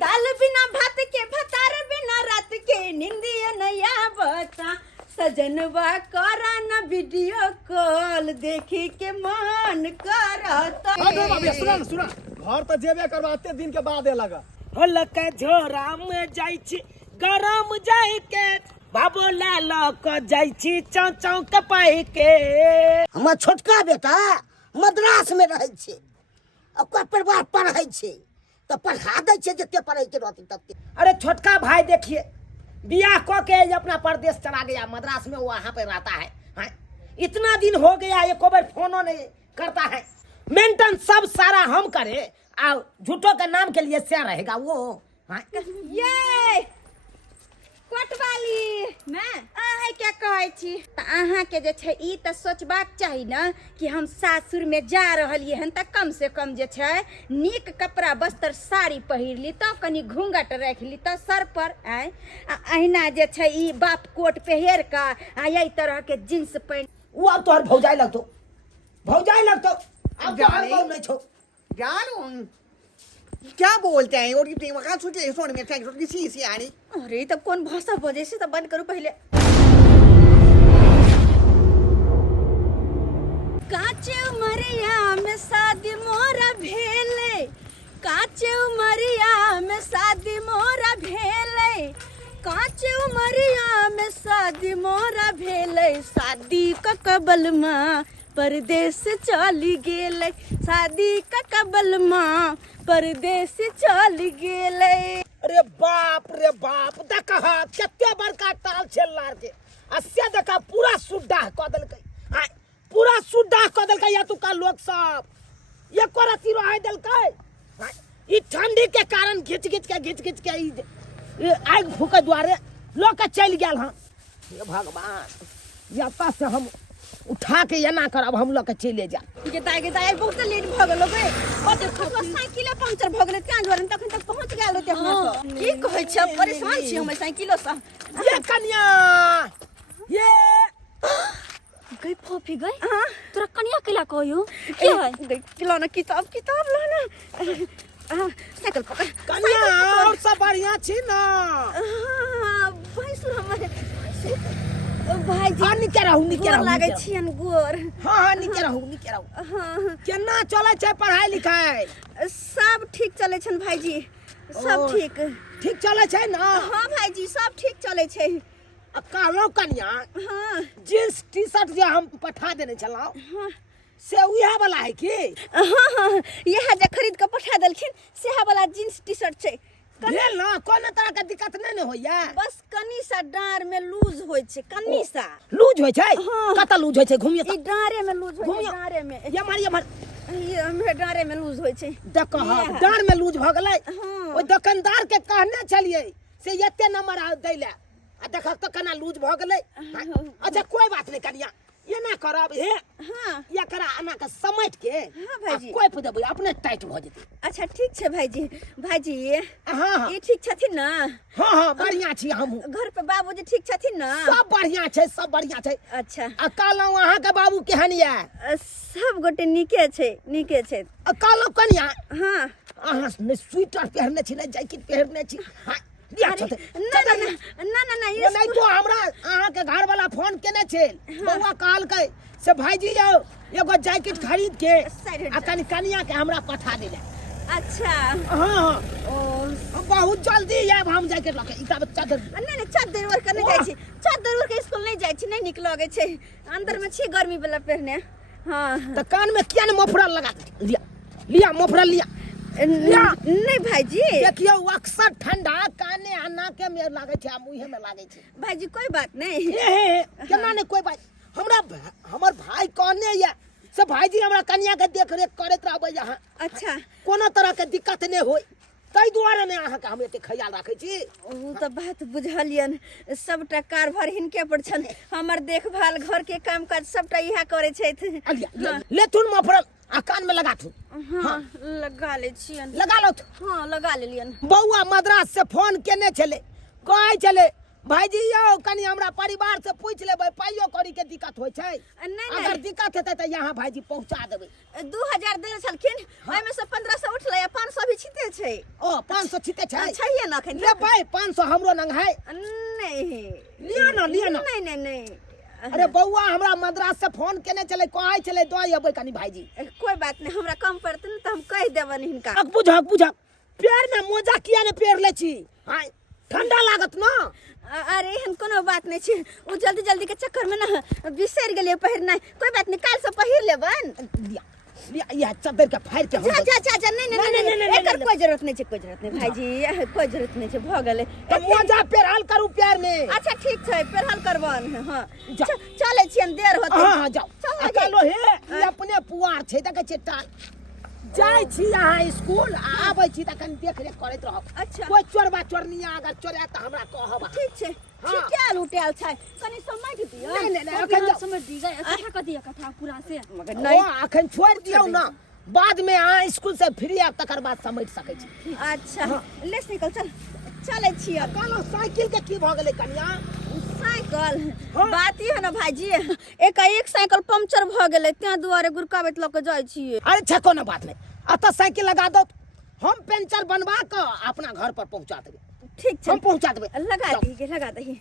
दाल बिना भात के भतार बिना रात के निंदिया नया बता सजनवा करा न वीडियो कॉल देखी के मन करता। सुना घर तो जेबे करवाते दिन के बाद लगा हलक झोरा में जाई छी गरम जाई के बाबू लाल क जाई छी चौचौ के पाई के। हमर छोटका बेटा मद्रास में रहे छे ओकर परिवार पढ़ै छे तो पढ़ा दे छे जते पढ़ै के रहती तते। अरे छोटका भाई देखिए बियाह क के अपना परदेश चला गया मद्रास में वहां पे रहता है। हाँ? इतना दिन हो गया एक बार फोनो नहीं करता है। मेंटेन सब सारा हम करे आ झूठों के नाम के लिए क्या रहेगा वो। हाँ? ये कोटवाली मैं अहाँ क्या कहै छी त अहाँ के जे छै ई त सोचबाक चाही न कि हम सासुर में जा रहलिए हन त कम से कम जे छै नीक कपड़ा वस्त्र साड़ी पहिर ली त कनी घूंघट राख ली त सर पर आय अहिना जे छै ई बाप कोट पहिर का आ यही तरह के जींस पैंट वो अब तोहर भौजाई लगतो अब तो नहीं छो जान क्या बोलते हैं और ये वहां सोचे सोने में टैक्स किसी से आनी। अरे तब कौन भाषा बोले से तब बंद करूं पहले। काचे उमरिया में शादी मोरा भेले काचे उमरिया में शादी मोरा भेले काचे उमरिया में शादी मोरा भेले शादी का कबल माँ परदेश चली गेले शादी का कबल माँ परदेश चली गेले। रे बाप देखा कते बड़का ताल छेल लार के अस्या देखा पूरा सुड्डा क देलकै। हां पूरा सुड्डा क देलकै या तुका लोग सब ये करती रह देलकै। हां ई ठंडी के कारण घिच के ई आग फूके द्वारे लोग के चल गेल। हां हे भगवान या पास से हम उठा के ये ना करब हम लोग के चले जा। के दाई बहुत लेट भ गेलो बे ओ देखो साइकिल पंक्चर भ गेले त्या जोरन तखन तक पहुंच गेल होते हम की कहै छ परेशान छी हम साइकिलो से। ये कन्या ये गई फोफी गई तोरा कन्या केला कहयो की है किलो ना किताब ला ना साइकिल पकड़ कन्या और सब बढ़िया छी ना। भैंस हमर भाई जी निके रहू लागे छियन गोर। हां निके रहू हां केना चले छै पढ़ाई लिखाई सब ठीक चले छन भाई जी सब ठीक चले छै ना। हां भाई जी सब ठीक चले छै। कहलो कन्या हां जींस टी शर्ट जे हम पठा देने छलाओ से उहा वाला है की। हां यह जे खरीद के पठा देलखिन सेहा वाला जींस टी शर्ट छै। भेल ना कोनो तरह के दिक्कत नहीं न होइया बस कनी सा डार में लूज होय छै कनी सा लूज होय छै। कत लूज होय छै घुमियो ई डारे में लूज होय छै डारे में ये मार ये हमरे डारे में लूज होय छै। देखह डार में लूज भ गेलै ओय दुकानदार के कहने छलिए से एते नंबर आ दैले आ देखह त केना लूज भ गेलै। अच्छा कोई बात नहीं कन्या ये ना करब हे। हां या करा आना के समेट के हां भाई जी कोई पे देबै अपने टाइट भ जेतै। अच्छा ठीक छै भाई जी हां ई ठीक छथिन ना। हां बढ़िया छी हम घर पे बाबूजी ठीक छथिन ना। सब बढ़िया छै। अच्छा आ कहलौ अहाँ के बाबू केहन या सब गोटे नीके छै आ कहलौ कन्या हां अहाँ ने स्वेटर पहनने छी ने जैकेट पहनने छी। हां ना ये नहीं तो हमरा अहाँ के घर वाला फोन केने छै बउआ कहलकै से भाईजी जाओ एगो जैकेट खरीद के आ कन्या के हमरा पठा देले। अच्छा हां ओ बहुत जल्दी आब हम जैकेट लके ई तब चादर नहीं चादर ओर के नहीं जाय छी चादर ओर के स्कूल नहीं जाय छी नहीं निक लगे छै अंदर में छी गर्मी वाला पहने। हां त कान में किया ने मफरल लगा लिया मफरल लिया नहीं भाई जी देखियो अक्सर ठंडा काने आना के में लागे छै मुंह में लागे छै। भाई जी कोई बात नहीं केना ने कोई बात हमर भाई कहने या से भाई जी हमरा कन्या के देख रेख करत रहबै यहाँ। अच्छा कोनो तरह के दिक्कत नहीं होई तई दुआरे ने अहाँ के हम एते ख्याल राखै छी। ओ त बात बुझलियन सबटा कारभार हिनके पर छन हमर देखभाल घर के काम काज सबटा इहा करे छै। ले तुन मफरल आ कान में लगा थू। हां लगा ले छियन लगा लो। हां लगा लेलियन। बउआ मद्रास से फोन केने छले कहै छले भाईजी यौ कनी हमरा परिवार से पूछ लेबै पाइयो कौड़ी के दिक्कत होय छै। अगर दिक्कत हेतै त यहाँ भाईजी पहुंचा देबै। 2000 देले छलखिन ओय में से 1500 उठलै 500 भी छिते छै ओ 500 छिते छै छैहे ना अखन ले भाई 500 हमरो नंग है नहीं लिया ना नहीं नहीं नहीं अरे बउआ हमरा मद्रास से फोन केने चले कहै चले दो अबै कनी भाईजी कोई बात नहीं हमरा कम पड़ते न तो हम कह देबन हिनका अक बुझक पैर में मोजा किया ने पैर ले छी हां ठंडा लागत ना अरे एहन कोनो बात नहीं छै उ जल्दी जल्दी के चक्कर में ना बिसर गेलिए पहिरनाइ कोई बात नहीं काल से पहिर लेबन लिया या चदर के फाड़ के हम जा नहीं एकर कोई जरूरत नहीं भाईजी कोई जरूरत नहीं छै भ गेलै त मोजा पैरहल करू पैर में अच्छा ठीक छै पैरहल करबन हां चले छियन देर होतै हां जाओ चलो हे ई अपने पुआर छै त कहै छै टाल जाय छी यहाँ स्कूल आबै छी त कनी देख रेख करैत रहब अच्छा कोई चोरबा चोरनिया अगर चोरा त हमरा कहब ठीक छै छिटाल उटाल छै कनी समय दियौ नहीं अखन समझ दी गई कथा क दिया कथा पूरा से मगर नहीं नहीं अखन छोड़ दियौ ना बाद में आ स्कूल से फ्री आब तकर बाद समझ सकै छी अच्छा लेस निकल चल चले छियै कहलो साइकिल के की भ गेलै कनिया साइकिल बात ई है ना भाईजी एक साइकिल पंक्चर भ गेलै त्या दुआरे गुरकाबैत ल के जाय छियै अरे छ कोनो बात नहीं अत साइकिल लगा दो हम पंचर बनवा के अपना घर पर पहुंचा देबे ठीक छै हम पहुंचा देबे लगा दही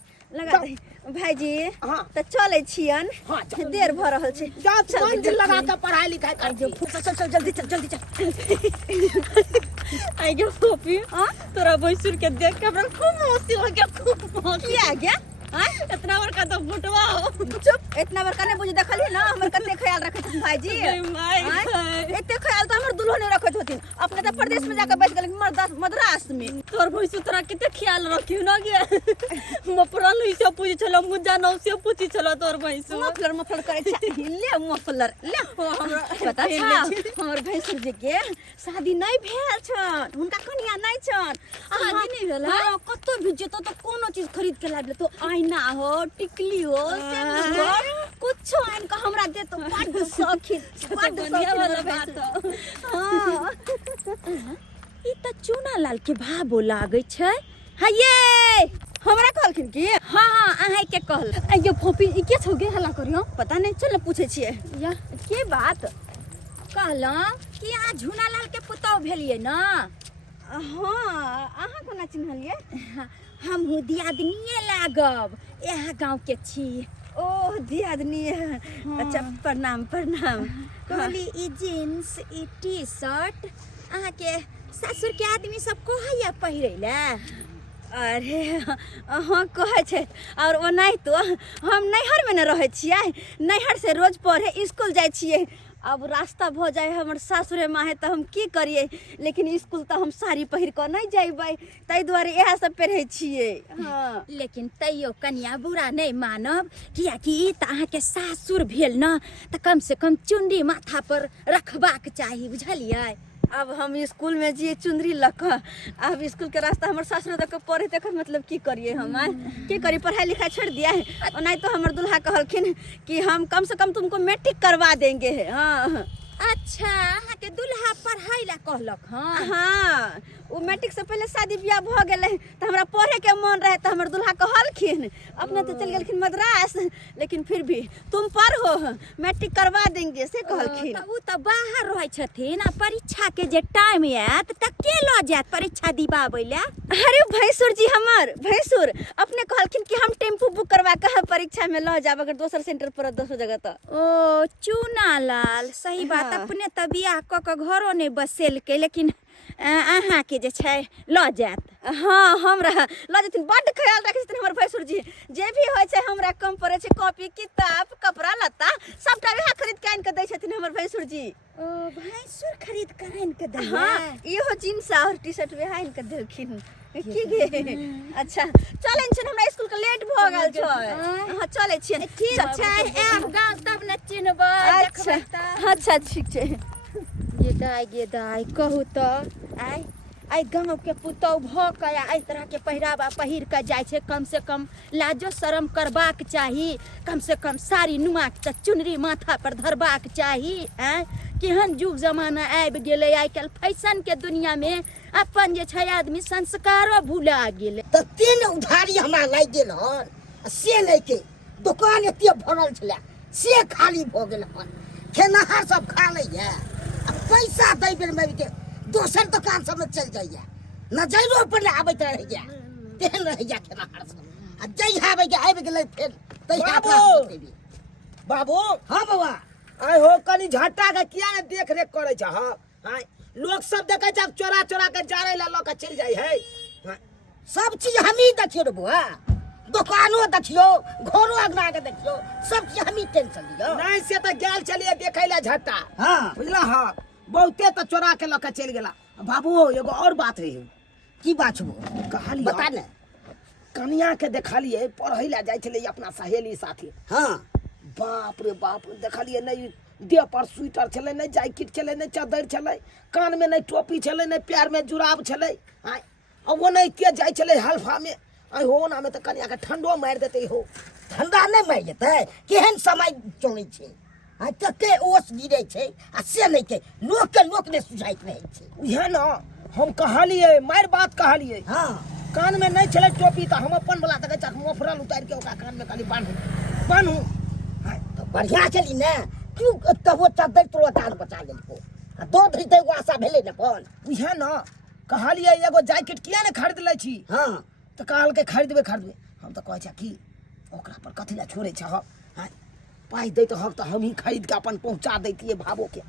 भाईजी हाँ। त चले छियन हाँ, चल। देर भ रहल छै जा मंजिल लगा के पढ़ाई लिखाई कर जो चल जल्दी चल आई गया पॉपी तोरा भैंसुर के देख के हमरा खूब हंसी लगे खूब हंसी आ गया इतना बड़का तो फुटवा चुप इतना बड़का नहीं बुझ देखली ना हमर कते ख्याल रखत भाईजी एते ख्याल तो हमर दुल्हो ने रखत होतिन अपने तो प्रदेश में जाकर बैठ गेल मद्रास में तोर भैंसु तोरा कते ख्याल रखियो ना गे मफरल से पूछी छलो मुजा नौ से पूछी छलो तोर भैंसु मफलर करे छै ले मफलर ले हमरा पता छ हमर भैंसुर जी के शादी नहीं भेल छन हुनका कन्या नहीं छन शादी नहीं भेल हां कतो भी जेतो तो कोनो चीज खरीद के लाबले तो आईना हो टिकली हो सिंदूर कुछ आइन का हमरा दे तो बड़ शौकीन वाला बात हां ई त चूना लाल के भाबो लागे छै हये हमरा कहलखिन की हां अहाँ के कहल अयो फोपी ई के छौ गे हल्ला करियो पता नहीं चल पूछे छिए या के बात कहला कि अहाँ झूना लाल के पुतौ भेलिए ना हां अहाँ कोना चिन्हलिए हम दियादनीए लागब यहाँ गांव के छी ओह दियादनी अच्छा प्रणाम कहली ई जींस ई टी शर्ट अहाँ के ससुर के आदमी सब कहैया पहिरेला अरे हाँ कहे छै और ओनाहि तो हम नैहर में न रहे छियै नैहर से रोज पढ़े स्कूल जाय छियै अब रास्ता भ जाए हमर सासुरे माँ है तो हम की करिए लेकिन स्कूल तो हम साड़ी पहिर कर नहीं जाइबै ताहि दुआरे इएह सब पहिरे छियै हाँ लेकिन तैयो कनिया बुरा नहीं मानब कियाकि ई त अहाँ के सासुर भेल न त कम से कम चुंडी माथा पर रखबाक चाही बुझलियै अब हम स्कूल में जी चुंदरी लक अब स्कूल के रास्ता हमर सासुर तक पढ़े तक मतलब की करिए हम की करी पढ़ाई लिखाई छोड़ दिया है और नहीं तो हमर दुल्हा कहलखिन कि हम कम से कम तुमको मैट्रिक करवा देंगे हाँ अच्छा अहाँ के दुल्हा पढ़ाई ला कहलक हां हाँ वो मैट्रिक से पहले शादी ब्याह भ गेले तो हमरा पढ़े के मन रहे तो हमर दुल्हा कहलखिन अपने तो चल गेलखिन मद्रास लेकिन फिर भी तुम पढ़ो मैट्रिक करवा देंगे से कहलखिन त उ त बाहर रहै छथिन आ परीक्षा के जे टाइम आयत त के ल जात परीक्षा दिबाबै ला अरे भैंसुर जी हमर भैंसुर अपने कहलखिन कि हम टेम्पू बुक करवा के परीक्षा में ल जाब अगर दोसर सेंटर पर दोसर जगह त ओ चूना लाल सही बात हाँ। अपने त बियाह क के घरो नहीं बसेल के लेकिन अहाँ के जे छै ल जात हाँ हमरा ल जथिन बड़ ख्याल रखे छथिन हमर भैंसुर जी जे भी होय छै हमरा कम पड़े छै कॉपी किताब कपड़ा लत्ता सबटा वह खरीद के आन के दै छथिन हमर भैंसुर जी ओ भैंसुर खरीद कर आन के दै हाँ इहो जींस और टी शर्ट वह आन के देलखिन की गे अच्छा चले छ हमरा स्कूल के लेट भ गेल छै हां चले छियै ठीक छै आब गांव तब न चिन्हबै अच्छा अच्छा ठीक छै गे दाई कहू तो आई गांव के पुतौ भ के आई तरह के पहिरावा पहिर के जाय छै कम से कम लाजो शरम करबाक चाही कम से कम साड़ी नुआ के चुनरी माथा पर धरबाक चाही केहन युग जमाना आबि गेलै आइ काल्हि फैशन के दुनिया में अपन जे छै आदमी संस्कारो भुला गेलै त तीन उधारी हमरा लागि गेल हन से नहीं के दुकान एते भरल छले से खाली भ गेल हन खेनहार सब खा लैया पैसा दै बेर में के दोसर दुकान सब में चल जाइए नजरो पर आबैत रह गया तेहन रह गया खेनाहार सब आ जई आबि गेलै फेर तैया बाबू हाँ बाबा आय हो कनी झट्टा के किया ने देख रेख करे छ हां लोग सब देखे छ चोरा चोरा के जारे ला लोग चल जाय है सब चीज हम ही देखियो रे बुआ दुकानो देखियो घरो अगना के देखियो सब चीज हम ही टेंशन लियो नहीं से तो गेल चलिए देखे ला झट्टा हाँ बुझला हां बहुते तो चोरा के लोग चल गेला बाबू एगो और बात है की बात वो कहली बता ने कनिया के देखलिए पढ़ै ला जाय छले अपना सहेली साथी हाँ बाप रे देखलिए नहीं देह पर स्वेटर छले नहीं जैकेट छले नहीं चादर छले कान में नहीं टोपी छले नहीं पैर में जुराब छले आय अब वो नहीं के जाय छले हल्फा में आय हो ना में तो कनिया के ठंडो मार देते हो ठंडा नहीं मार जेतै केहन समय चलै छै आ तके ओस गिरै छै आ से नहीं के लोक ने सुझाइत रहै छै उहे ना हम कहलिए मार बात कहलिए हाँ कान में नहीं छले टोपी तो हम अपन वाला देखे छ मोफरल उतार के ओका कान में खाली बांधू तो बढ़िया चली ने क्यों तब वो चादर तोड़ तार बचा लेलको आ दो धरिते वो आशा भेलै ने अपन उहे ना कहलिए एगो जैकेट किया ने खरीद लै छी हाँ तो कहल के खरीदबे हम तो कहै छ कि ओकरा पर कथी ला छोड़े छ हां पाई दै तो हम तो हम ही खरीद के अपन पहुंचा दैतिए भावो के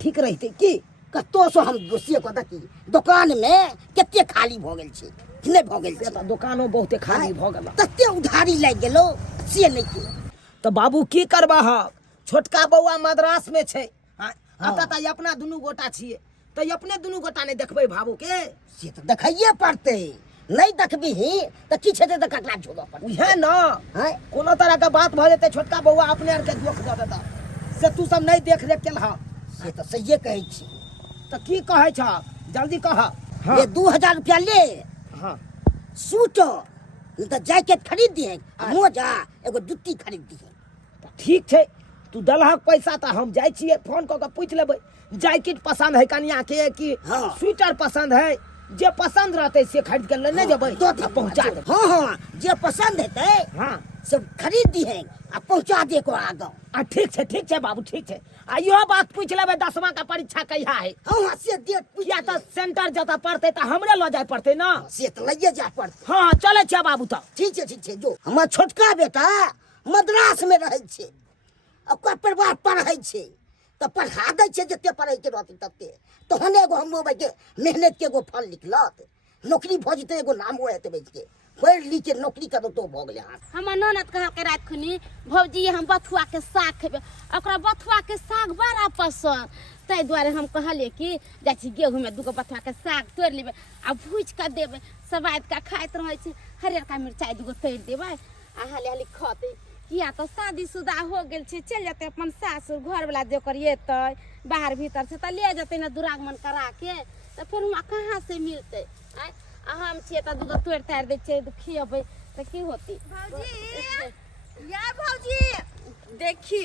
ठीक रहते की कतो सो हम दोषिए को देखी दुकान में केते खाली भ गेल छै कि नहीं भ गेल से छै तो दुकानो बहुते खाली भ गेल तते उधारी लाग गेलो से नहीं के तो बाबू की करबा छोटका बौआ मद्रास में छै आता त अपना दुनू गोटा छिए तो अपने दुनू गोटा ने देखबै भावो के से तो देखाइए पड़ते नहीं देखबी तो किछ हेतै त ककरा छोड़ो पड़ते उहे ना हैं कोनो तरह के बात भ जेते छोटका बौआ अपने आर के दुख द देता से तू सब नहीं देख रेख केलहा से तो सही कहै छी तो की कहै छ जल्दी कह ये 2000 रुपया ले हां सूट तो जैकेट खरीद दिए मोजा एगो जुत्ती खरीद दिए ठीक छै तू दलहक पैसा तो हम जाय छिए फोन क के पूछ लेबै जैकेट पसंद है कनिया के कि हाँ। स्वेटर पसंद है जे पसंद रहते से खरीद के लेने जेबै तो पहुंचा दे हाँ हाँ जे पसंद हेतै हां सब खरीद दिए आ पहुंचा दे को आगा ठीक छै बाबू ठीक छै आ इहो बात पूछ लेबै 10वां का परीक्षा कहिया है हाँ हाँ से डेट या तो सेंटर जता पड़ते तो हमरे ल जाय पड़ते ना से तो लइए जा पड़ते हां चले छै बाबू तो ठीक छै जो हमर छोटका बेटा मद्रास में रहै छै ओकर परिवार पढ़ै छै तो पढ़ा दै छै जते पढ़ै के रहतै तते तहन एगो हमरो के मेहनत के एगो फल निकलत नौकरी भऽ जेतै एगो नाम हेतै बैठ के पढ़ लिख के नौकरी करब तो भऽ गेलै हाथ हमर ननद कहल के रात खुनी भौजी हम बथुआ के साग खेबै ओकरा बथुआ के साग बड़ा पसंद ताहि दुआरे हम कहलिए कि जाइ छी गेहूं में दूगो बथुआ के साग तोड़ लेबै आ भूज के देबै सवाद का खाइत रहै छै हरियरका मिरचाई दूगो तोड़ देबै आ हाली हाली खतै किया तो शादीशुदा हो गेल छै चल जेतै अपन सासुर घर वाला जोकर एतै बाहर भीतर से तो ले जेतै ना दुरागमन करा के तो फिर वहाँ कहाँ से मिलते आय आ हम छियै तऽ दूगो तोड़ ताड़ दै छियै तऽ खियेबै तऽ की होती भौजी या भौजी देखी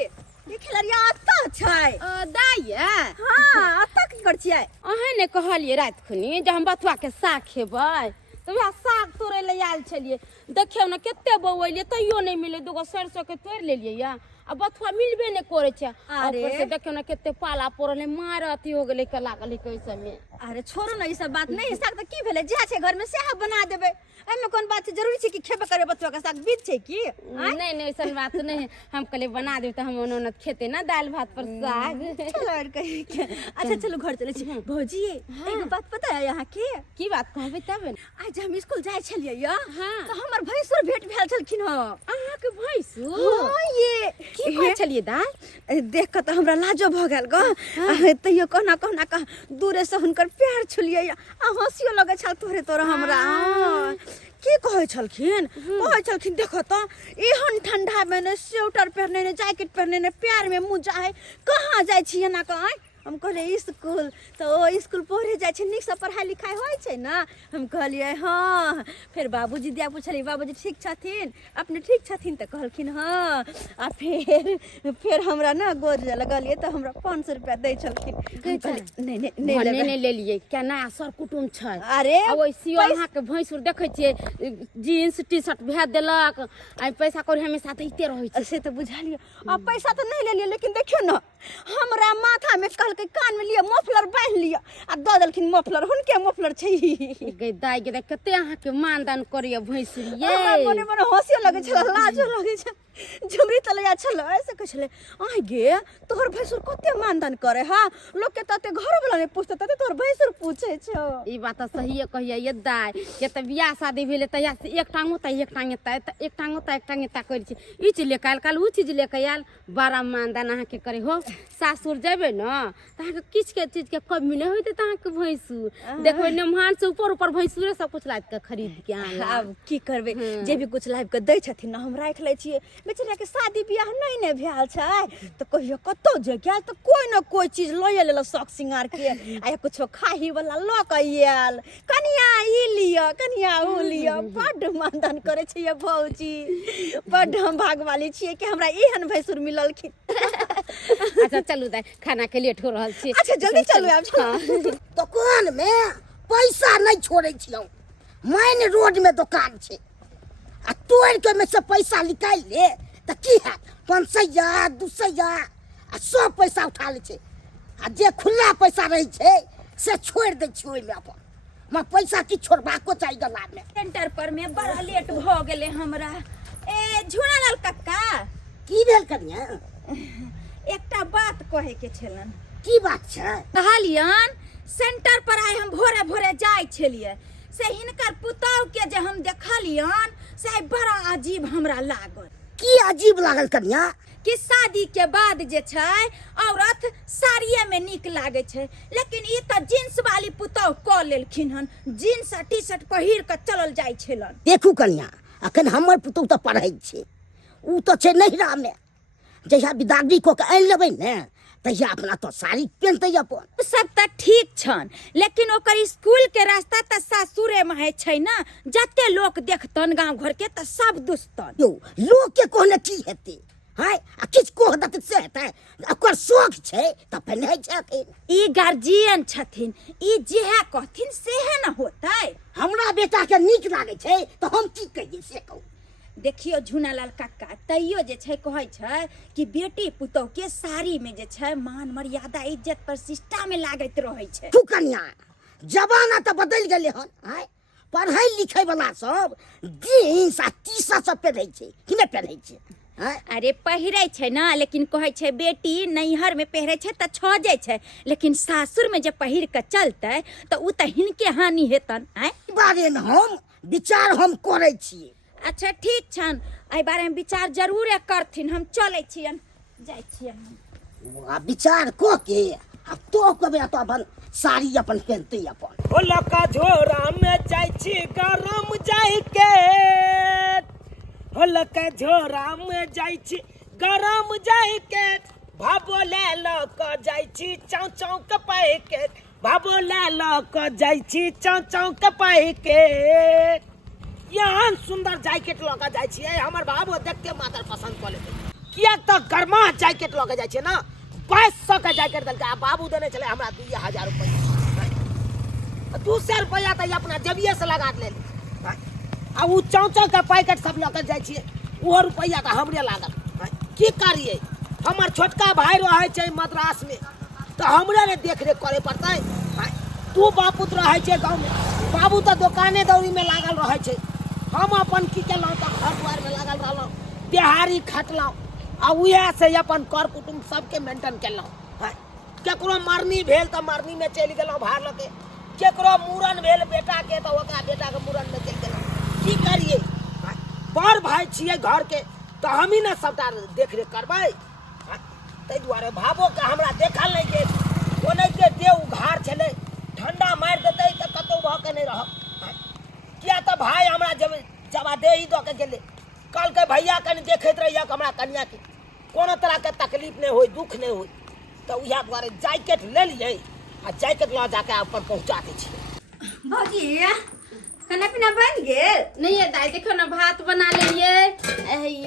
ये खिलरिया अत्ता छै दाइया हाँ अत्ता की कर छियै अहें ने कहलिए रात खुनी जे हम बथुआ के साग खेबै तो वह साग तोड़े ले आयल छलिए देखियो ना केते बौलिए तैयो नहीं मिले दूगो सरसों के तोड़ लेलिए या आ बथुआ मिलबे नहीं करे छै अरे। ऊपर से देखियो ना केते पाला पड़ल है मार अथी हो गेलै के लागल कैसे में अरे छोड़ू ना ई सब बात नहीं साग तो की भेले जे छै घर में सेह बना देबै एमे कोन बात छै जरूरी छै कि खेबे करे बतुआ के साग बीत छै की नहीं ऐसा बात नहीं है हम कहले बना देब तो हम ननद खेते ना दाल भात पर साग चलो और कही के अच्छा चलो घर चले छी भौजी एगो बात पता है यहाँ के की बात कहबे तब न आज हम स्कूल जाय छलियै या हाँ। तो हमर भैंसुर भेट भेल छलखिन ह अहाँ के भैंसुर हाँ ये की कहै छलिए दाई देख के तो हमरा लाजो भ गेल ग तैयो कहना कहना कह दूरे से हुनकर प्यार छलियै आ हंसियो लगे छल तोरे हमरा हाँ। की कहै छलखिन देखो तो एहन ठंडा में ने स्वेटर पहनने ने जैकेट पहनने ने प्यार में मुँह जाए कहाँ जाय छियै ना कहीं हम कहलिए स्कूल तो ओ स्कूल पढ़े जाय छै नीक से पढ़ाई लिखाई होय छै ना हम कहलिए हाँ फिर बाबूजी दिया पूछलिए बाबूजी ठीक छथिन अपने ठीक छथिन तो कहलखिन हाँ आ फिर हमरा ना गोर लगलिए तो हमरा 500 रुपया दै छलखिन हम कहलिए नहीं ले लिए क्या नया सर कुटुम छै अरे आ वैसी अहाँ के भैंसुर देखै छियै जीन्स टी शर्ट भेज देलक आ पैसा कौड़ी हमेशा दैते रहै छै से तो बुझलिए अब पैसा तो नहीं ले लिए लेकिन देखियो ना हमरा माथा में कहलकै कान में लिया मफलर बांध लिया आ दऽ देलखिन मफलर हुनके मफलर छै गई दाई गे कते अहाँ के मानदान करिए भैंसुरिये हमरा मने मने हँसियो लगै छल लाजो लगै छै झुमरी तलैया छल ऐसे कहै छलै आइ गे तोहर भैंसुर कते मानदान करे हा लोग के तते घर वाला ने पूछते तते तोहर भैंसुर पूछे छौ ई बात तो सही कहिए ये दाई के त बियाह शादी भेले तहिया से एक टांगो त एक टांगे त एक टांगो त एक टांगे त करै छी ई चीज ले काल उ चीज ले के आयल बड़ा मानदान अहाँ के करे हो सासुर जेबे न त अहाँ के किछ के चीज के कमी नहीं होते त अहाँ के भैंसुर देखबे नमहान से ऊपर ऊपर भैंसुरे सब कुछ लाद के खरीद के आनला अब की करबे जे भी कुछ लाइब के दै छथिन ना हम राख लै छियै बेचारा के शादी बियाह नहीं ने भेल छै त कहियो कतौ जे गेल त कोई न कोई चीज लए लेल शौक सिंगार के आ कुछो खाही वाला ल के आयल कनिया ई लियो कनिया उ लियो बड मानदान करे छै ये भौजी बड हम भागवाली छियै कि हमरा एहन भैंसुर मिललखिन अच्छा चलू दाई खाना के लेट हो रहल छी अच्छा जल्दी चलू आब चलू दुकान में पैसा नहीं छोड़े छियौ मेन रोड में दुकान छै आ तोड़ के में से पैसा निकाल ले त की है 500 200 आ सब पैसा उठा ले छै आ जे खुला पैसा रही छै से छोड़ दे छी ओइ में अपन मैं पैसा की छोड़बाको चाहिए गला में सेंटर पर में बड़ा लेट भ गेले हमरा ए झुनालाल कक्का की भेल कनिया एकटा बात कहे के छलन की बात छै कहलियन सेंटर पर आइ हम भोरे भोरे जाय छलिए से हिनकर पुतौह के जे हम देखलियन से बड़ा अजीब हमरा लागल की अजीब लागल कनिया कि शादी के बाद जे छै औरत साड़िये में निक लागे छै लेकिन ई त जींस वाली पुतौह क लेलखिन हन जींस टी शर्ट पहिर के चलल जाय छलन देखू कनिया अखन हमर पुतौह त पढ़ै छै उ त छै नहिरा में जहिया विदागरी को के आनि लेबै ने तहिया अपना तो साड़ी पहनतै अपन सब त ठीक छन लेकिन ओकर स्कूल के रास्ता त सासुरे में है छै ना जते लोग देखतन गांव घर के त सब दुस्तन यो लोग के कहने की हेतै हाय आ किछ कह देतै से हेतै ओकर शौक छै त पहनै छथिन ई गार्जियन छथिन ई जेहे कहथिन सेहे न होतै हमरा बेटा के नीक लागे छै त हम की कहिए से कहू देखियो झुनालाल कक्का तैयो जे छै कहै छै कि बेटी पुतौह के साड़ी में जे छै मान मर्यादा इज्जत प्रतिष्ठा में लागैत रहै छै तू कन्या जमाना त बदल गेलै हन हाय पढ़ै लिखै वाला सब जींस आ टी शर्ट सब पहिरै छै कि नै पहिरै छै हाय अरे पहिरै छै ना लेकिन कहै छै बेटी नैहर में पहिरै छै त छजै छै लेकिन सासुर में जे पहिर के चलतै त उ त हिनके हानि हेतन आय बारे में हम विचार हम करै छियै अच्छा ठीक छन एहि बारे में विचार जरूर करथिन हम चलै छियन जाइ छियन आ विचार क के आ तो कबे तो अपन साड़ी अपन पहनते अपन हो लका झोरा में जाय छी गरम जाय के हो लका झोरा में जाय छी गरम जाय के भाबो ले ल क जाय छी चाउ चाउ के पाए के भाबो ले ल क जाय छी चाउ चाउ के पाए के यहाँ सुंदर जैकेट लगा जाय छियै हमर बाबू देख के मातर पसंद क लेते किया त गरमा जैकेट लगा जाय छै ना 2200 के जैकेट देलकै आ बाबू देने छले हमरा 2000 रुपया 200 रुपया त अपना जबिये से लगा ले आ उ चौचौ के पैकेट सब लगा जाय छियै ओ रुपया त हमरे लागल की करिए हमर छोटका भाई रहे छै मद्रास में त हमरे ने देख रेख करे पड़तै तू बापू रहे छै गांव में बाबू त दुकाने दौरी में लागल रहे छै हम अपन की केलहुँ त घर दुआर में लागल रहलहुँ बिहारी खटलहुँ आ उएह से अपन कर कुटुम्ब सबके मेंटेन केलहुँ केकरो मरनी भेल त मरनी में चलि गेलहुँ भार लके केकरो मूड़न भेल बेटा के त ओकरा बेटा के मूड़न में चलि गेलहुँ की करिए बड़ भाई छियै घर के त हम ही ने सबटा देख रेख करबै ताहि दुआरे भाबो के हमरा देखल नहीं गेल ओ नहीं के देह उघार छलै ठंडा मार देते त कतौ भ के नहीं रह किया त भाई हमरा जब जवाबदेही द के गेले कल के भैया कनि देखैत रहिया हमरा कन्या के कोनो तरह के तकलीफ नहीं होई दुख नहीं होई त उहा द्वारे जैकेट ले लिये आ जैकेट ल जाके अपन पहुंचा दे छी भौजी खाना पीना बन गेल नहीं है दाई देखो ना भात बना लेलिए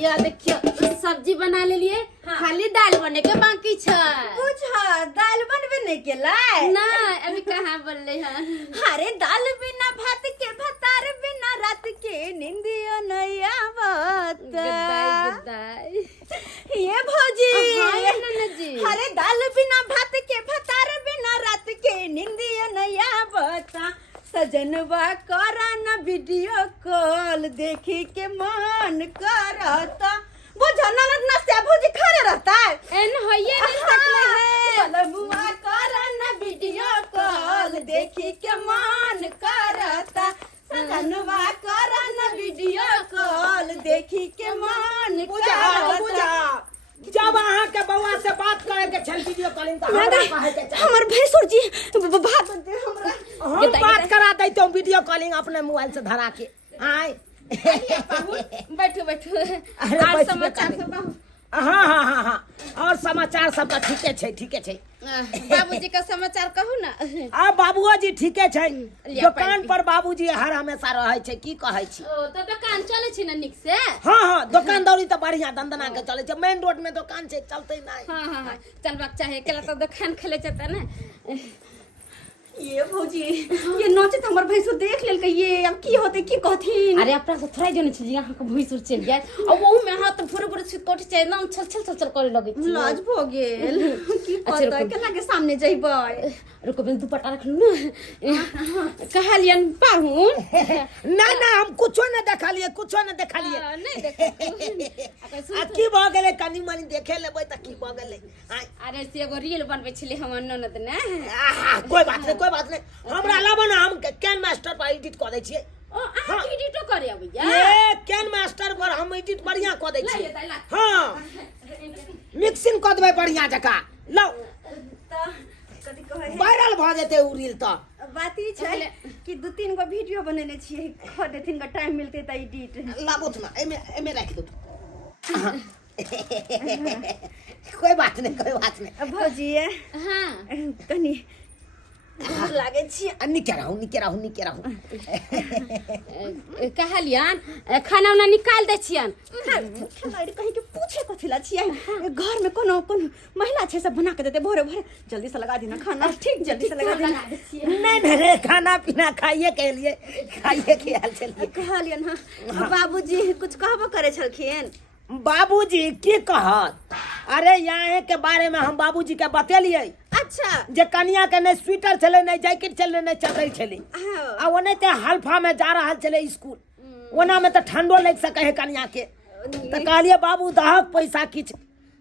या देखियो सब्जी बना लेलिए खाली दाल बने के बाकी छै बुझा दाल बनबे नहीं केला ना अभी कहाँ बनले है अरे दाल बिना भात के भतार बिना रात के निंदियो नहीं आवत गद्दाई गद्दाई ये भौजी हाँ, ना जी अरे दाल बिना भात के भतार बिना रात के निंदिया नया बता सजनवा करा न वीडियो कॉल देखी के मन करता वो जननत नस्या भौजी खड़े रहता है एन होइए नहीं सकले है बलबुआ करा न वीडियो कॉल देखी के मन करता सजनवा करा न वीडियो कॉल देखी के मन करता जब अहाँ के बउआ से बात करे के छल वीडियो कॉलिंग तो हमरा कहे के चाही हमर भैंसुर जी बात दे हमरा हम बात करा दैतो वीडियो कॉलिंग अपने मोबाइल से धरा के आय बैठो बैठो अरे और बैठ समाचार बेटा। सब कहू। हाँ और समाचार सब तो ठीके छै बाबूजी का समाचार कहू ना आ बाबुओ जी ठीके छै लिया दुकान पानी। पर बाबूजी हर हमेशा रहे छै की कहै छी ओ तो दुकान चले छी ना निक से हाँ दुकान दौड़ी तो बढ़िया दंदना के चले छै मेन रोड में दुकान छै चलते नहीं हाँ चलबाक चाहे केला तो दुकान खोले छता ना ये भौजी ये नोचे हमर भैंसुर देख लेल के ये अब की होते की कहथिन अरे अपना से थोड़ा जने छी यहाँ के भूसुर चल जाए और वो में हाथ पूरे पूरे छिटकोट छै ना छल करे लगे छी लाज भो गेल की अच्छा, पता रुकू। केना के सामने जइबै रुको मैं दुपट्टा रख लूं ना कहलियन पाहुन ना हम कुछो न देखलिए नहीं देखो आ की भ गेलै कनी मनी देखे लेबै त की भ गेलै आय अरे से एगो रील बनबै छले हमर ननद ने कोई बात नहीं हमरा लाबो ना हम कैन मास्टर पर एडिट क दै छियै ओ अहाँ एडिटो करे अबैया ये कैन मास्टर पर हम एडिट बढ़िया क दै छियै ला, ला। हां मिक्सिंग क देबै बढ़िया जका लो त कथि कहै वायरल भ जेतै उ रील त बात ई छै कि 2-3 गो वीडियो बनेने छियै खो देथिन का टाइम मिलते त एडिट लाबो त ना एमे राख दो कोई बात नहीं भौजी हां कनी भूख लागे छी निके रहू कहलियन खाना उना निकाल दै छियन खिलाड़ी कहीं के पूछे कथि ला छियै घर में कोनो महिला छै सब बना के देते भोरे भोरे जल्दी से लगा देना खाना ठीक जल्दी से लगा देना नहीं रे खाना पीना खाइए के लिए खाइए के हाल चलिए कहलियन हां बाबूजी कुछ कहबो करे छलखिन बाबूजी की कहत अरे यहाँ के बारे में हम बाबूजी के बतेलिए अच्छा जे कनिया के नहीं स्वेटर चले नहीं जैकेट चले नहीं चदर चले हाँ। आ ओने ते हल्फा में जा रहा चले स्कूल ओना में तो ठंडो लग सके है कनिया के तो कहलिए बाबू दहक पैसा किछ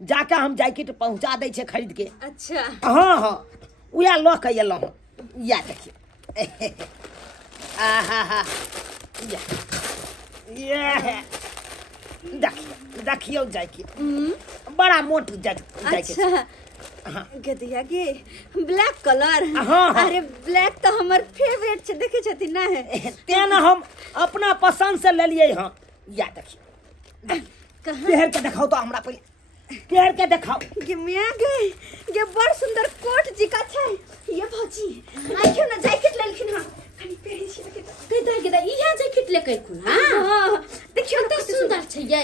जाके हम जैकेट पहुंचा दे छे खरीद के अच्छा हाँ उया लो के एलो या देखिए आहा ये देखियो जैकेट बड़ा मोट जैकेट अच्छा गदिया गे ब्लैक कलर हाँ। अरे ब्लैक तो हमर फेवरेट छै देखे छथि ना तेना हम अपना पसंद से ले लिए हाँ या देखिए पहन के दिखाओ तो हमरा पहले पहन के दिखाओ गे मिया गे बड़ सुंदर कोट जी का छै ये भौजी देखियो ना जैकेट लेलखिन हां कनी पहिरी छी गदा इहा जैकेट लेके खुन हां देखियो तो सुंदर छै ये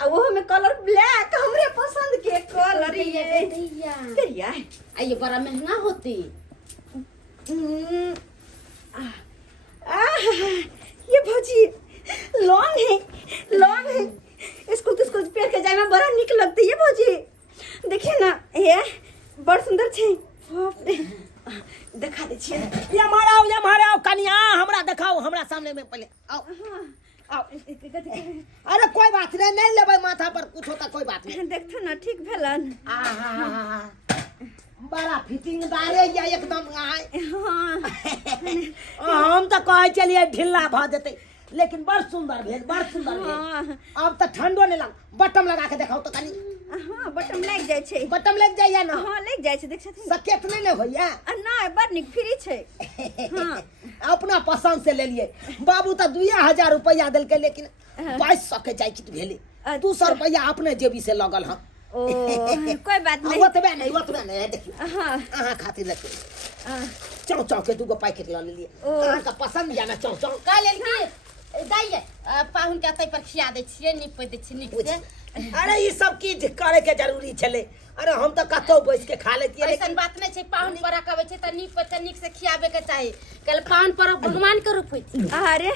आ वो में कलर ब्लैक हमरे पसंद के कलर ये दैया करिया ये बड़ा महंगा होती ये भौजी लॉन्ग है स्कूल पहन के जाए में बड़ा निक लगते ये भौजी देखिए ना ये बड़ सुंदर छै बाप रे दिखा दे छियै ये माराओ कनिया हमरा दिखाओ हमरा सामने में पहले आओ आओ अरे कोई बात नहीं लेबै माथा पर कुछ होता कोई बात नहीं देखथु ना ठीक भेलन आहा बड़ा फिटिंग दारे या एकदम आय हाँ हम तो कहे चलिए ढिल्ला भ जेते लेकिन बड़ सुंदर भेल अब तो ठंडो नहीं लग बटम लगा के देखाओ तो कनी हाँ बटम लग जाय छै बटम लग जाइए ना हाँ लग जाय छै देख छथिन सकेत नहीं न होइया नहीं बड़ निक फ्री छै हाँ अपना पसंद से ले लिए बाबू तो 2000 रुपया दिल के लेकिन 2200 के जैकेट भेले 200 रुपया अपने जेबी से लगल हम ओ कोई बात नहीं ओतबे नहीं देखियो हाँ अहाँ खातिर लेके चौ के दूगो पैकेट ल लिए अहाँ का पसंद या ना चौ का लेल की दैये पाहुन के तै पर खिया दे छियै निप दे छियै निक से अरे ये सब की करे के जरूरी छले अरे हम तो कतो बैठ के खा लेती है ऐसन बात नहीं छै पाहुन पर आवे छै त निक से खियाबे के चाही कल पाहुन पर भगवान के रूप होई छै अरे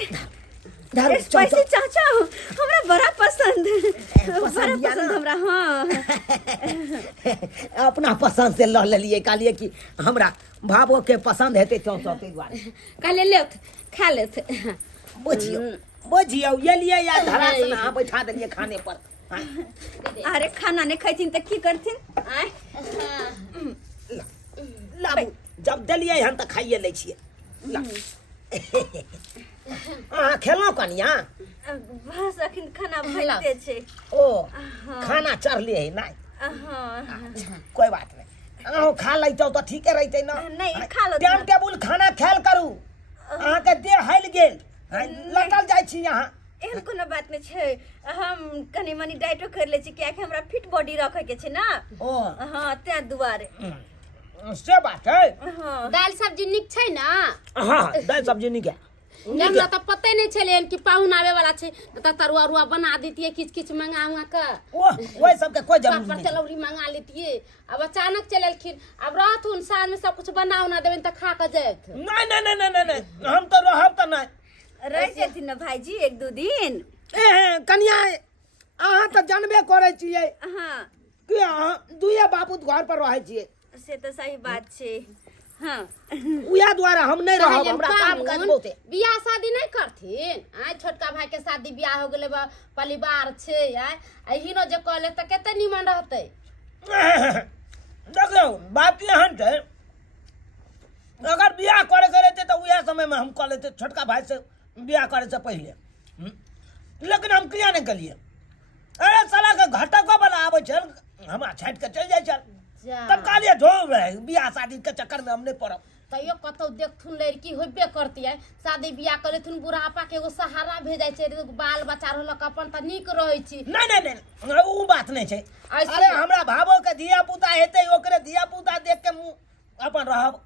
धर स्पाइसी चाचा हमरा बड़ा पसंद बड़ा पसंद या पसंद ना? हमरा हाँ अपना पसंद से लह लेलिए कहलिए कि हमरा भावो के पसंद हेते चौसौ के द्वारे कहले ले खा ले बुझियो ये लिए या धरा से ना बैठा देलिए खाने पर हाँ। अरे खाना नहीं खैथिन त की करथिन आय लाबू जब देलिए हम त खाइए ले छिए ला हाँ खेलो कनिया बस अखन खाना भइते छै ओ खाना चढ़ले है नहीं हाँ कोई बात नहीं अहो खा लैतो तो ठीके रहते ना नहीं, खा लो टाइम टेबुल खाना खायल करू अहाँ के देह हल गेल लटल जाइ छी यहाँ एहन कोनो बात नहीं छै हम कनी मनी डाइटो कर ले छी कियाकि हमरा फिट बॉडी रखे के छै ना ओ हाँ ते दुआरे से बात है हाँ दाल सब्जी निक छै ना हाँ दाल सब्जी नहीं क्या हमरा तो पते नहीं चले कि पाहुन आवे वाला छै त तरुआ रुआ बना देतिए किछ किछ मंगा उंगा के वो सब के कोई जरूरत पापड़ नहीं चलौरी मंगा लेतिए अब अचानक चललखिन अब रहथुन साँझ में सब कुछ बना उना देबन त खा के जाएत नहीं नहीं नहीं नहीं नहीं हम तो रहब त नहीं रह जेथिन ना भाईजी एक दो दिन ए कन्या अहाँ तो जानबे करे छिए हाँ कि अहाँ दुए बापू घर पर रहे छिए से तो सही बात छै हाँ उया द्वारा हम नहीं रहब हमरा काम काज बहुते बियाह शादी नहीं करथिन आय छोटका भाई के शादी बियाह हो गेले परिवार छै आय हीरो जे कहले त कते निमन रहते देखियो बात यहाँ है अगर बियाह करे रहते तो उया समय में हम कह लेते छोटका भाई से बियाह करे से पहले लेकिन हम किया नहीं करिए अरे साला के घाटा को वाला आवे छल हमरा छाट के चल जाय छल तब कहलिए धो बियाह शादी के चक्कर में हम नहीं पड़ब तैयो कतौ देखथुन लड़की होबे करती है शादी बियाह करेथुन बुढ़ापा के एगो सहारा भेजाय छै बाल बच्चा रहलक अपन त नीक रहै छी नहीं नहीं नहीं ऊ बात नहीं छै ऐसे- अरे हमरा भावो के धिया पुता हेते ओकरे धिया पुता देख के मुंह अपन रहब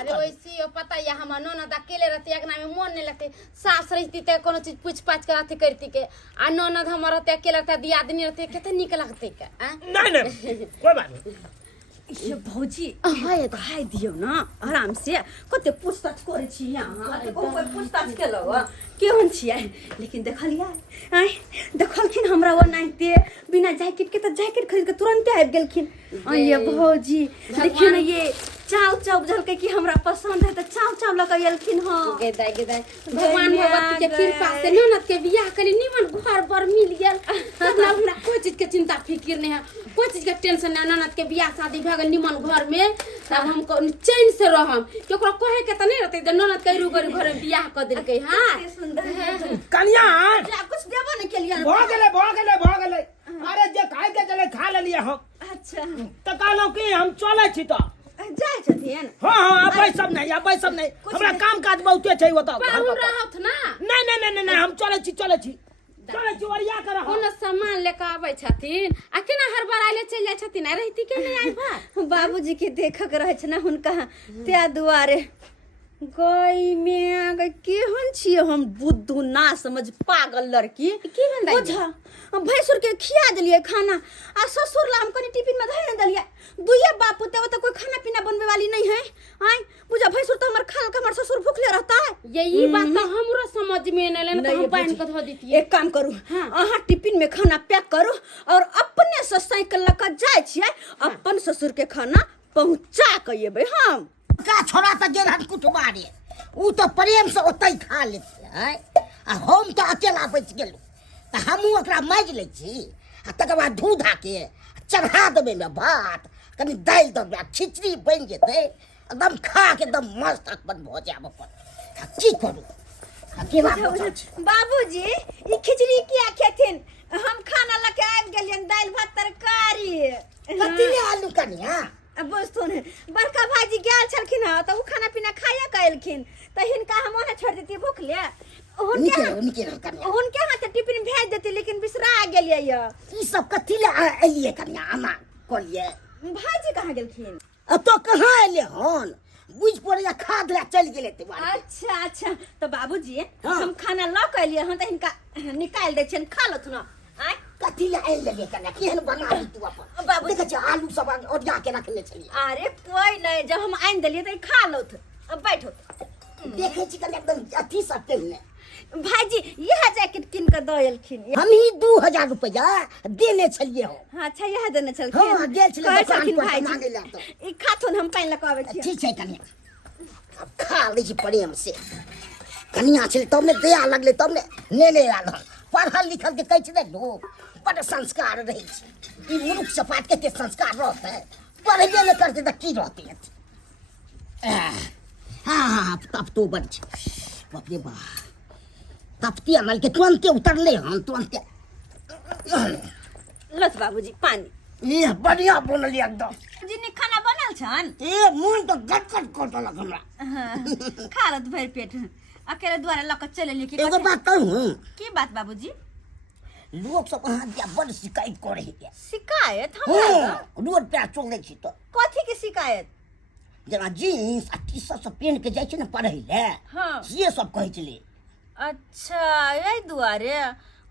अरे वैसी हो पता है हमर ननद अकेले रहती एकना में मन नहीं लगते सास रहती त कोनो चीज पूछ पाछ के अथी करती के आ ननद हमर रहते अकेले रहते दियादनी रहते कते नीक लगते के नहीं नहीं कोई बात नहीं ये भौजी खाई दियो ना आराम से कते पूछताछ करे छी यहाँ कोई पूछताछ केलक केहन छियै लेकिन देखलियै आय देखलखिन हमरा वो नाइते बिना जैकेट के त जैकेट खरीद के तुरंत आबि गेलखिन ये भौजी देखियो ना ये चाव चाव बुझलकै कि हमरा पसंद है त चाव चाव लग एलखिन हां गेदाय गेदाय भगवान भगवती के कृपा से ननद के बियाह करी निमन घर पर मिल गेल हमरा कोई चीज के चिंता फिकिर नहीं है कोई चीज के टेंशन नहीं ननद के बियाह शादी भ गेल निमन घर में तब हम चैन से रहम केकरो कहे के त नहीं रहते जे ननद के रुगर घर में बियाह क देलकै हां कन्या कुछ देबो नहीं केलियै भ गेलै अरे जे खाए के चले खा लेलिए हम अच्छा त कहलो कि हम चले छी त जाय छथिन हां अबै सब नहीं हमरा काम काज बहुते छै ओत पाहुन रहत ना नहीं हम चले छी ओरिया कर कोनो सामान लेके आबै छथिन आ केना हर बार आइले चल जाय छथिन आ रहती के नहीं आइबा बाबूजी के देखक रहे छै ना हुनका त्या दुआरे गई में गई केहन छियै हम बुद्धू ना समझ पागल लड़की की भेल दाई? बुझा भैंसुर के खिया देलिए खाना आ ससुर ला हम कनी टिफिन में धरे देलिए दुइये बाप पुते तो कोई खाना पीना बनवे वाली नहीं है आय बुझा भैंसुर तो हमर खाल के हमर ससुर भूखले रहता है यही बात तो हमरो समझ में नहीं लेन तो हम बांध के धो देतिए एक काम करू अहाँ टिफिन में खाना पैक करू और अपने से साइकिल लगा जाय छियै अपन ससुर के खाना पहुंचा के एबै हम का छोड़ा त गेल कुटुबारे ऊ तो प्रेम से ओतै खा लेते हैं आ हम तो अकेला बच गेलू त हमहू ओकरा माज लै छी आ तकर बाद धू धा के चढ़ा देबै में भात कनी दालि देबै खिचड़ी बनि जेतै एकदम खा के एकदम मस्त अपन भऽ जायब अपन की करू अकेला बचल छी बाबूजी ई खिचड़ी किया खेथिन हम खाना लेके आबि गेलियन दालि भात तरकारी कथी ले आलू कनिया अब सुन बड़का भाईजी गेल छलखिन ह त उ खाना पीना खाया के एलखिन त हिनका हम ओने छोड़ देती भूखले निकल कनिया हुनके हाथ टिफिन भेज देती लेकिन बिसरा गेलियै य ई सब कथी ले एलिए कनिया आमा कहलिए भाईजी कहाँ गेलखिन अब तो कहाँ एले हन बुझ पड़े खाद ले चल गेले ते अच्छा तो बाबूजी हाँ। हम खाना ल के एलियै हन त हिनका निकाल दै छियन खा लथुन आय कथी ले आइ लेले कनिया केहन बना ली तू अपन बाबू देखे छ आलू सब ओरिया के रखले छलिए अरे कोई नहीं जब हम आइन देलियै त खा लथ अब बैठो देखे छी कनिया एकदम अथी सब केने भाईजी यह जैकेट किन कर दयलखिन। हम ही 2000 रुपया देने छलिए हो। हाँ अच्छा यह देने चलखिन। हाँ गेल छलिए कहै दुकान छलखिन पर भाईजी। मांगे ला तो ई खाथुन हम काइन लगावे छी। ठीक है कन्या, अब खा ली प्रेम से। कन्या छल तब ने दया लगले तब ने नेने आल। पढ़ल लिखल के कहै छै लोग बड़ संस्कार रहे छै। ई मुरुख सपाट के संस्कार रहते, पढ़बे न करते त की रहते। हाँ तब तो बड़ छै। बाप रे बाप, तपती अमल के तुरंते उतरले हम तुरंते। लस बाबूजी पानी। ये बढ़िया बनल एकदम। जिन्नी खाना बनल छन। ए मुंह तो गटगट कटल हमरा। खा लत भर पेट। अकेले द्वारा लक चले लेके। एगो बात कहूं, की बात बाबूजी? लोग सब अहाँ दिया बड़ शिकायत करे है। शिकायत हमरा? रोड पे चले छी तो कथी के शिकायत? जना जीन्स आ टी शर्ट सब पहन के जाय छै न पढ़ै ले, हाँ। ये सब कहै छले। अच्छा यही दुआरे।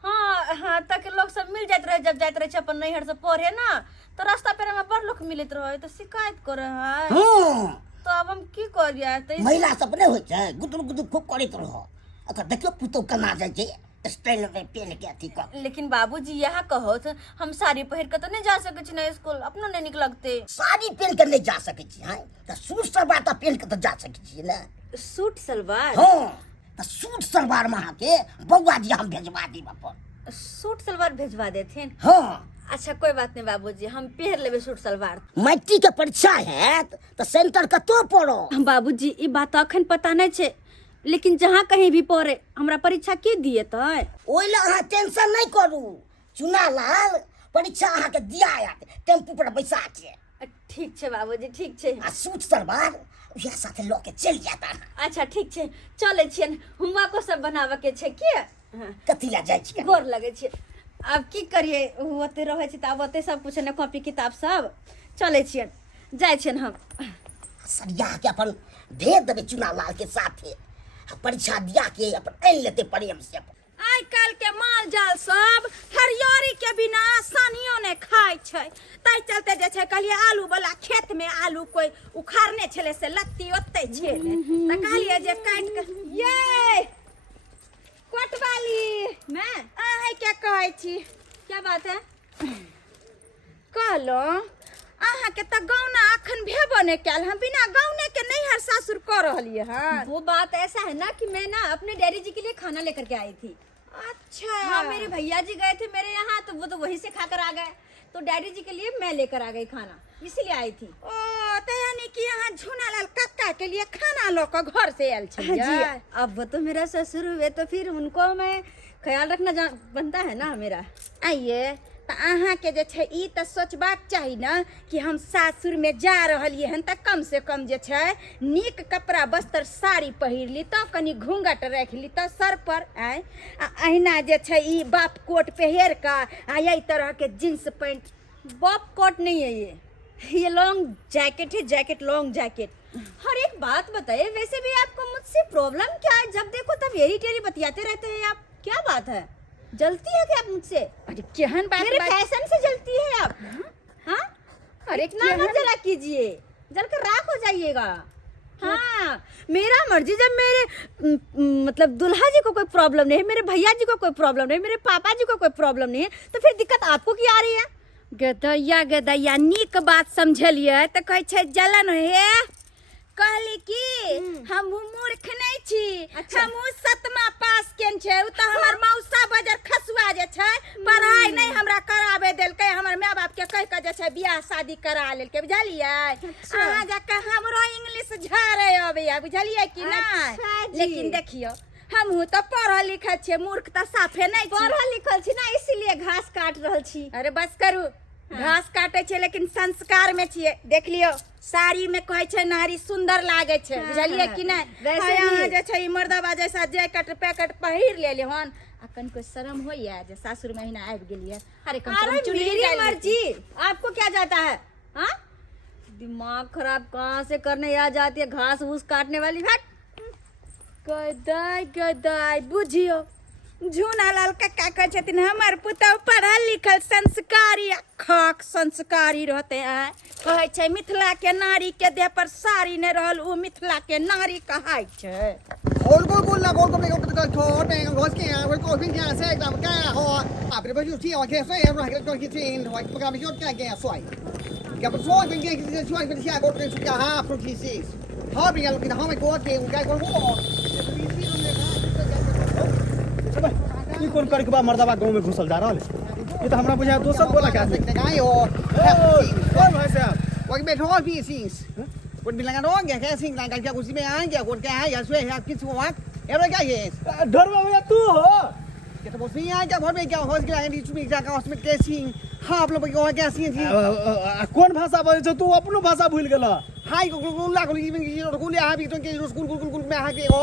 हाँ तक लोग सब मिल जात रहे जब जात रहे छै अपन नैहर से पढ़े ना, तो रास्ता पेरा में बड़ लोग मिलत रहे तो शिकायत करे है। हां तो अब हम की करिया? तो महिला सब नै होय छै गुदुर गुदुर खूब करैत रहो। अगर देखियो पुतो कमा जाय छै स्टाइल में पहन के अथी कर। लेकिन बाबूजी यहाँ कहो तो हम साड़ी पहिर के तो नहीं जा सके छी ना स्कूल, अपनो नहीं निक लगते। साड़ी पहन के नहीं जा सकै छी। हां त सूट सलवार त पहन के तो जा सकै छी ना। सूट सलवार? हां त सूट सलवार में के बौआ जी हम भेजवा देब अपन। सूट सलवार भेजवा देथिन? हां अच्छा कोई बात नहीं बाबूजी, हम पहन लेबे सूट सलवार। मैट्रिक के परीक्षा हैत त सेंटर कतो पड़ो। बाबूजी ई बात अखन पता नहीं छे, लेकिन जहाँ कहीं भी पढ़े हमरा परीक्षा के दिए तय। ओइ ला अहाँ टेंशन नहीं करू। चुना लाल परीक्षा अहाँ के दिया आयत टेम्पू पर बैसा के। ठीक छे बाबूजी ठीक छे। आ सूट सलवार उहे साथे ल के चल जाता। अच्छा ठीक छे चले छियन, होमवर्क सब बनावे के छे के। कथी ला जाय छी? गोर लगे छे। अब की करिए होते रहे छी त अब ओते सब कुछ ने कॉपी किताब सब चले छियन, जाय छियन हम। सरिया के अपन भेज देबे चुना लाल के साथे। परीक्षा दिया के अपन आन लेते प्रेम से। आइ काल के माल जाल सब हरियरी के बिना सानियो ने खाय छै, ताई चलते जे छै कहलिए आलू वाला खेत में आलू कोई उखाड़ने छले से लत्ती ओते छले त कहलिए जे काट के ये कोटवाली मैं आइ क्या कहै छी? क्या बात है? कहलो अहाँ के त गौना अखन भेबो ने कैल, हम बिना गौने के नैहर सासुर कर रहलिए हां। वो बात ऐसा है ना कि मैं ना अपने डैडी जी के लिए खाना लेकर के आई थी। अच्छा हाँ मेरे भैया जी गए थे मेरे यहाँ, तो वो तो वहीं से खाकर आ गए, तो डैडी जी के लिए मैं लेकर आ गई खाना, इसीलिए आई थी। ओ तो यानी कि यहाँ झूनालाल कक्का के लिए खाना लोग घर से आयल जी छलिए। अब वो तो मेरा ससुर हुए तो फिर उनको मैं ख्याल रखना बनता है ना मेरा। आइए तो अहाँ के जे छै ई त सोचबाक चाही ना कि हम सासुर में जा रहलिए हन त कम से कम जे छै नीक कपड़ा वस्त्र साड़ी पहिर ली तो कनी घूंघट रख ली तो सर पर आय अहिना जे छै ई बाप कोट पहिर का आ यही तरह के जींस पैंट। बॉब कोट नहीं है ये लॉन्ग जैकेट है, जैकेट लॉन्ग जैकेट। और एक बात बताइए, वैसे भी आपको मुझसे प्रॉब्लम क्या है? जब देखो तब येरी टेरी बतियाते रहते हैं आप, क्या बात है? जलती है क्या आप मुझसे? अरे केहन बात मेरे फैशन से जलती है आप? हाँ अरे इतना मत जला कीजिए, जलकर राख हो जाइएगा। हाँ मेरा मर्जी, जब मेरे मतलब दुल्हा जी को कोई प्रॉब्लम नहीं है, मेरे भैया जी को कोई प्रॉब्लम नहीं है, मेरे पापा जी को कोई प्रॉब्लम नहीं है, तो फिर दिक्कत आपको क्या आ रही है? गदैया नीक बात समझलिए तो कहे छै जलन है। कहली कि हम मूर्ख नहीं छी। अच्छा। हम 7मा पास केन छै, उ त हमर मौसा बजर खसुआ जे छै पढ़ाई नहीं हमरा करावे देलकै, हमर माय बाप के कह के जे छै बियाह शादी करा लेलकै, बुझलिए? अहाँ जाके हमरो इंग्लिश झाड़े अबैया, बुझलिए कि नहीं? अच्छा जी। लेकिन देखियो हमहू तो पढ़ल लिखल छियै, मूर्ख त साफे नहीं छी। पढ़ल लिखल छी ना, इसीलिए घास काट रहल छी। अरे बस करू, घास काटे छै लेकिन संस्कार में छियै। देख लियो साड़ी में कहै छै नारी सुंदर लागे छै, बुझलिए कि नहीं? वैसे यहाँ भी। जे छै ई मर्दबा जैसा जैकेट पैकेट पहिर लेले हन, अखन कोई शर्म होइया जे सासुर महीना आबि गेलिए? अरे कम से कम अरे चुन्नी मेरी डालि मर्जी, आपको क्या जाता है? हाँ दिमाग खराब कहाँ से करने आ जाती है, घास फूस काटने वाली। हट। गदाई बुझियो झूनालाल कक्का कहै छथिन हमर पुतौ पढ़ल लिखल संस्कारी खाक संस्कारी रहते हैं। कहै छै मिथिला के नारी के देह पर साड़ी नहीं रहल उ मिथिला के नारी कहाय छै। Ol la gol kom ko ko ne ko ske ko ko fin ya se da ka ho a pre ba ju ti o ke se ra ko ki tin ho ko ga mi jot ka ge soi ga ba so bin ge ki soi bin sia ko ke su ka ha pro ki si ha bi ga ki ha me ko ke ga ko ho ई कौन करके बा मर्दाबा गांव में घुसल जा रहल ये तो हमरा बुझाय दोसर बोला के आदमी Ngai o. ओए भाई साहब Wa be tho pi sings. Kun bilang dong ya ke sing lang ka ku si me an ya kun ka ya sue ya ki su wa. E ra ka ye. ढोरवा भैया तू हो Ke to si ya ka bhor me ka ho ki lang di su mi ka ka hospital ke sing. Ha आप लोग को क्या sing थी. कौन भाषा बोले छ तू अपनो भाषा भूल गेला Hai ko la ko li ki ko li ha bi to ke kul me ha ke o.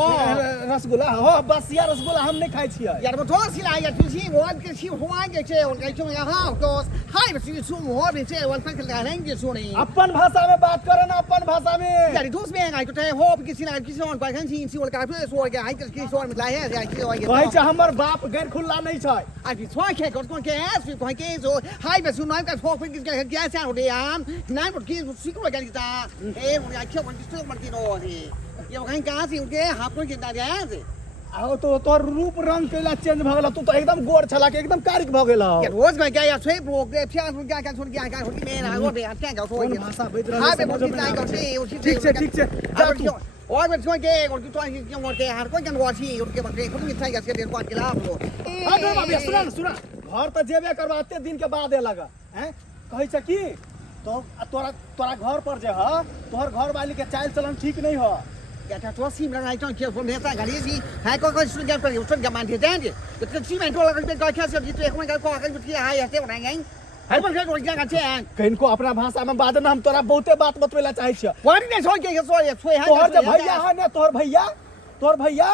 Rasgulla हो बसिया रसगुल्ला हम नहीं खाई छियै Ya ba tho si la ya tu si wa ke si ho an ke che on ka chung ya ha to. Hai ba si su mo bi che wa fa ka lang ke su ni. अपन भाषा में बात करे ना अपन भाषा में Ya di tu me ngai ko te ho ki si la ki so on ka kan si si wa ka pu so ga hai ke ki so on la ya ya ki o कहै छै हमर बाप गैर खुल्ला नहीं छै Ai bị thoát khe còn con cái S phải cái rồi hai bà xuống nói cái phô cái sao rồi ám nãy một kia một xíu rồi cái ta ê một ngày kêu một cái trước một cái đồ thì nhiều cái cá thì cái hộp nó cái ta giá gì आओ तो तोर रूप रंग केला change भ गेला तू तो एकदम गोर छला के एकदम कारिक भ गेला cái रोज cái cái thuế buộc cái phía cái xuống cái mẹ là có để ăn cái thôi कौन भाषा बज रहल hai है bên một समझ cái में tay नहीं còn आबै। thì ठीक छै जा तू ôi bên xuống cái còn cái toan một cái hạt có chân gò thì cái bằng cái không biết thay cái điện thoại cái lá rồi आ ढोरवा भैया सुना न सुना घर त जेबे करबा एते दिन के बाद लगा हैं कहै छै की तो तोरा घर पर जे ह तोहर घर वाली के चाल चलन ठीक नहीं हो Dạ ta cho sim là trong kia from hiện tại cái gì hai có suy nghĩ phải suy nghĩ màn thì thế chứ cái sim này tôi là cái coi kia xem gì tôi không có cái kia hay là thế này anh hai bên cái rồi cái chuyện कहीं को अपना भाषा में बात ना हम तोरा बहुते बात बतवेला चाहे छियै quá đi này thôi cái rồi thuê hai तोहर जे भैया है ने तोहर भैया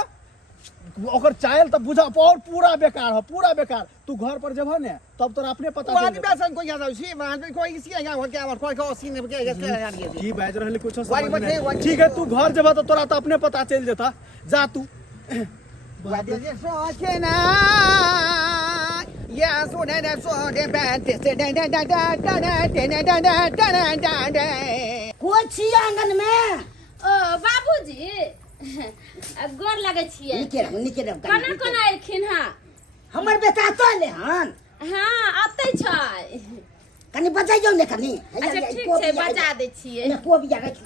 ओकर चाल त बुझा और पूरा बेकार तू घर पर जब ने तब तोरा अपने पता quá चल đi bây giờ कोई क्या सी mà bên कोई cái gì क्या क्या कोई को sim này cái cái की बाज रहले कुछ वाली समझ बात है, में वाली ठीक है तू घर जब तो तोरा त अपने पता चल जेता जा तू quá đi so thế na ya so này này so cái bạn thế thế đây đây đây đây đây đây đây đây đây đây कोई छी आंगन में ओ बाबूजी गोर लगै छियै निके कोना कोना एलखिन हँ हमर बेटा तो ले हन हाँ आते छै कनी बजाइयो ने कनी अच्छा ठीक छै बजा दै छियै ने को बिया रख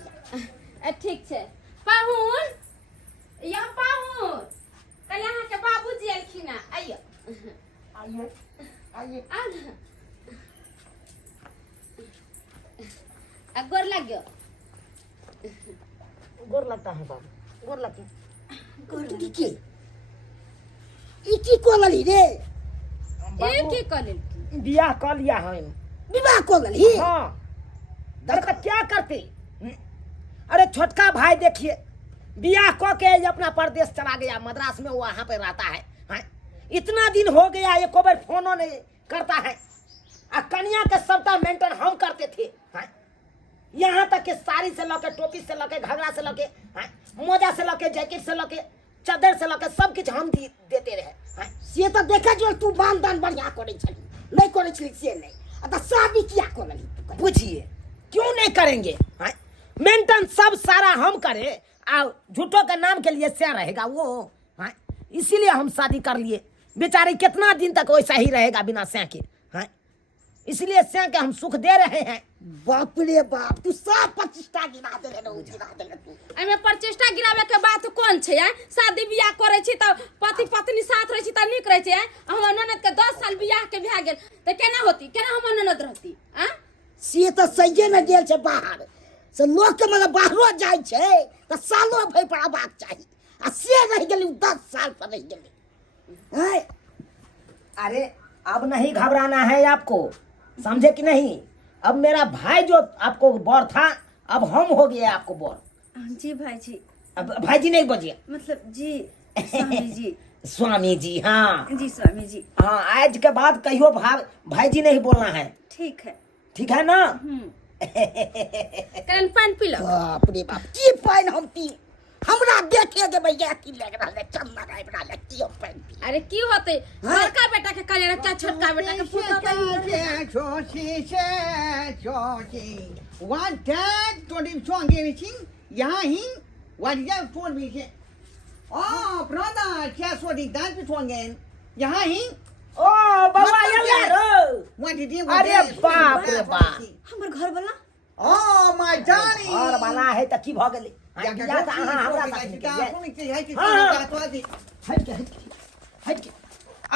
ठीक छै पाहुन या पाहुन कल अहाँ के बाबूजी एलखिन हँ आइयो आउ ने। आ गोर लागियो गोर लगता है बाबू गोर लगे गोर की ई को लली रे ए की कलिन बियाह कर लिया है विवाह को लली हाँ दरकत क्या करते अरे छोटका भाई देखिए बियाह को के अपना परदेश चला गया मद्रास में वहां पे रहता है हाँ? इतना दिन हो गया एक बार फोनो नहीं करता है आ कन्या के सबटा मेंटेन हम करते थे हाँ? यहाँ तक कि साड़ी से लके टोपी से लके घगरा से लके हाँ? मोजा से लके जैकेट से लके चादर से लके सब कुछ हम देते रहे हाँ? से तो देखा जो तू बान दान बढ़िया करे छली नहीं करे छली से नहीं अत शादी किया को लली पूछिए क्यों नहीं करेंगे हाँ? मेंटेन सब सारा हम करें आ झूठों के नाम के लिए क्या रहेगा वो हाँ? इसीलिए हम शादी कर लिए बेचारे कितना दिन तक वैसा ही रहेगा बिना स्या के हाँ? इसलिए स्या के हम सुख दे रहे हैं बाप रे बाप तू सब प्रतिष्ठा गिरा दे रे तू एमे प्रचेष्टा गिरावे के बात कोन छै शादी बियाह करे छी त पति पत्नी साथ रहे छी त नीक रहे छै हमर ननद के 10 साल बियाह के भए गेल त केना होती केना हमर ननद रहती आ से तो सही में गेल छै बाहर से लोग के मतलब बाहरो जाय छै त सालो भई पर आबाक चाहिए आ से रह गेली 10 साल पर रह गेली हैं अरे अब नहीं घबराना है आपको समझे कि नहीं अब मेरा भाई जो आपको बर था अब हम हो गए आपको बर जी भाई जी अब भाई जी नहीं बजिए मतलब जी स्वामी जी स्वामी जी हाँ जी स्वामी जी हाँ आज के बाद कहियो भाई जी नहीं बोलना है ठीक है ना कन पान पी लो बाप रे बाप की पाइन हम पी हमरा देखे के भैया की लग रहा है चन्ना गाय बना ले की हम पाइन पी अरे की होते बड़का बेटा के करे रखा छोटका बेटा के पुतो Oh, brother, क्या सोडी दांत पे छोड़ गए यहाँ ही ओ बाबा यार What did you अरे बाप रे बाप हमर घर वाला Oh, my darling. और वाला है त की भ गेलै क्या क्या या त अहाँ हमरा साथ हट के हट के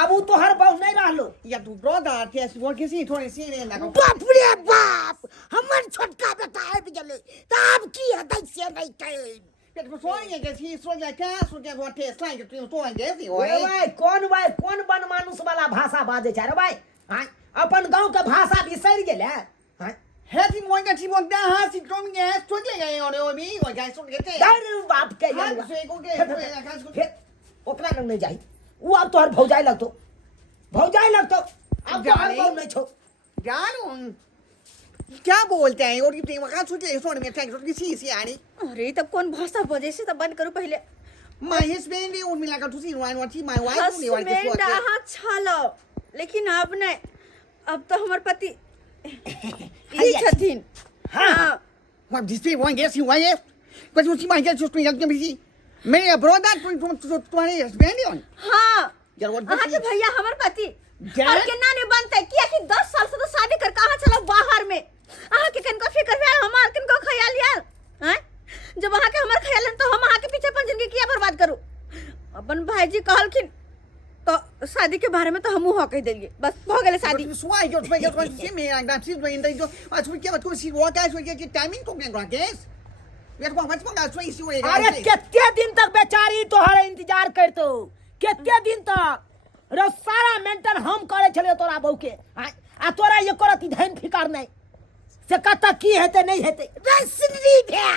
अब उ तोहर बहु नहीं रहलो या तू brother क्या वो किसी थोड़ी सी ने लगा बाप रे बाप हमर छोटका बेटा आबि गेलै त आब की हेतै से नहीं कहि पेट पर सोनी है कैसी सोच या क्या सोच या वो टेस्ट लाइन के तो आएंगे सी ओए भाई कौन बन मानुस वाला भाषा बाजे छ रे भाई हां अपन गांव के भाषा बिसरि गेले हां है थी मोइन का थी मोइन दा हां सी कम गए सोच ले गए और ओ मी वो गाइस सोच के डर बाप के हां यार से को के खास को फिर ओकरा लग नहीं जाई उ अब तोहर भौजाई लगतो अब तोहर बहु नहीं छो जानो क्या बोलते हैं और ये वहां सोचे सोने में टैग किसी सी आनी अरे तब कौन भाषा बजे से तब बंद करो पहले My husband ने उन मिला का तुसी वन वन थी my wife ने वाली के हस्बैंड सोच हाँ छालो लेकिन अब नहीं अब तो हमार पति ई छथिन हाँ What this thing one guess you wife but you see my guess just me can be मैं brother तुम्हारे husband on हाँ यार what अहाँ के भैया हमार पति क्या? और केना नहीं बनते किया कि 10 साल से तो शादी कर कहाँ चलो बाहर में अहाँ के कनको फिक्र भेल हमार कनको ख्याल यार हैं जब अहाँ के हमार ख्याल तो हम अहाँ के पीछे अपन जिंदगी किया बर्बाद करू अपन भाईजी कहलखिन तो शादी के बारे में तो हमहू कह देलिए बस हो गेले शादी Why you try to see me and I'm still doing that as we get to see what guys we get timing to get guys we are going to go to see अरे कितने दिन तक बेचारी तोहर इंतजार करतो कितने दिन तक रो सारा मेंटेन हम करे छले तोरा बहु के आ तोरा ये करत धन फिकार नहीं से कत की हेते नहीं हेते रसनी भे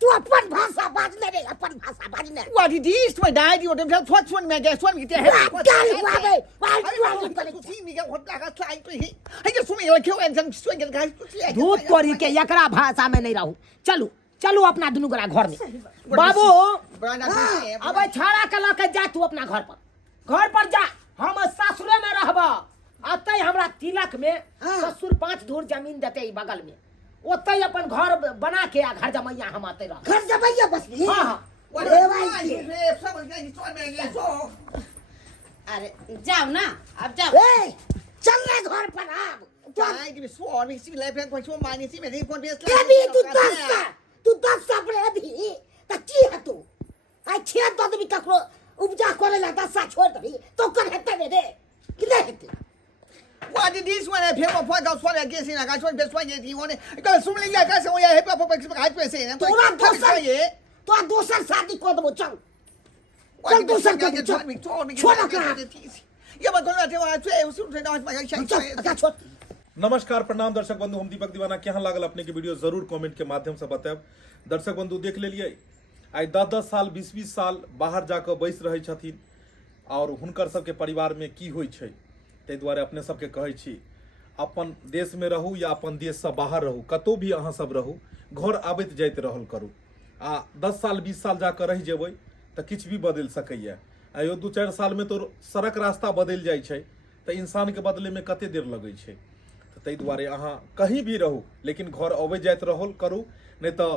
तू अपन भाषा बाज ले रे अपन भाषा बाज ले What it is my dad you them what one me guess one get head to see me get what like a try to he I just me like you and some swing guys to see दूध परी के एकरा भाषा में नहीं रहू चलू अपना दुनु गोरा घर में बाबू अब छाड़ा के लके जा तू अपना घर पर जा हम ससुरे में रहबा अतै हमरा तिलक में ससुर 5 धूर जमीन देते ई बगल में ओतै अपन घर बना के आ घर जमैया हम आते रह घर जबैया बस नहीं हां अरे जाओ ना अब जाओ ए चल ले घर पर अब कभी तू 10 अपने अभी त की है तू आई छे तो भी ककरो उपजा करे ला 10 छोड़ दही तो कर हेते रे कि नहीं हेते What it is when I pay for podcast what I guess in I got one best one you want it because so many guys say I have for I पे से ना तो दूसर शादी कर दबो चल चल दूसर का छोड़ ये बात करना थे वो से उस ट्रेन में छोड़ नमस्कार प्रणाम दर्शक बंधु हम दीपक दीवाना केहन लागल अपने के वीडियो जरूर कमेंट के माध्यम से बताएब दर्शक बंधु देख लेलिए आई 10 साल 20 साल बाहर जाकर बैस रहे छथिन और हुनकर सबके परिवार में की होइ छै ताहि दुआरे अपने सबके कहै छी अपन देश में रहू या अपन देश से बाहर रहू कतौ भी अहाँ सब रहू घर आबैत जाइत रहल करू आ 10 साल 20 साल जाकर रह जेबै तऽ किछु भी बदल सकैया आयो 2-4 साल में तो सड़क रास्ता बदल जाइ छै तऽ इंसान के बदले में कते देर लगै छै ताहि दुआरे अहाँ कहीं भी रहू लेकिन घर अबै जाइत रहल करू नहीं तो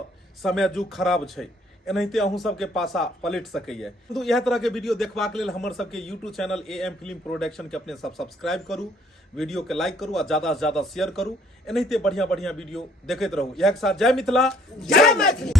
समय जुग खराब छै एनाहिते अहूँ सबके पासा पलट सकैया तो यह तरह के वीडियो देखबाक लेल हमर सबके YouTube channel AM film production के अपने सब सब्सक्राइब करू वीडियो के लाइक करू और ज्यादा से ज्यादा शेयर करू एनाहिते बढ़िया वीडियो देखैत रहू यह के साथ जय मिथिला जय मैथिली।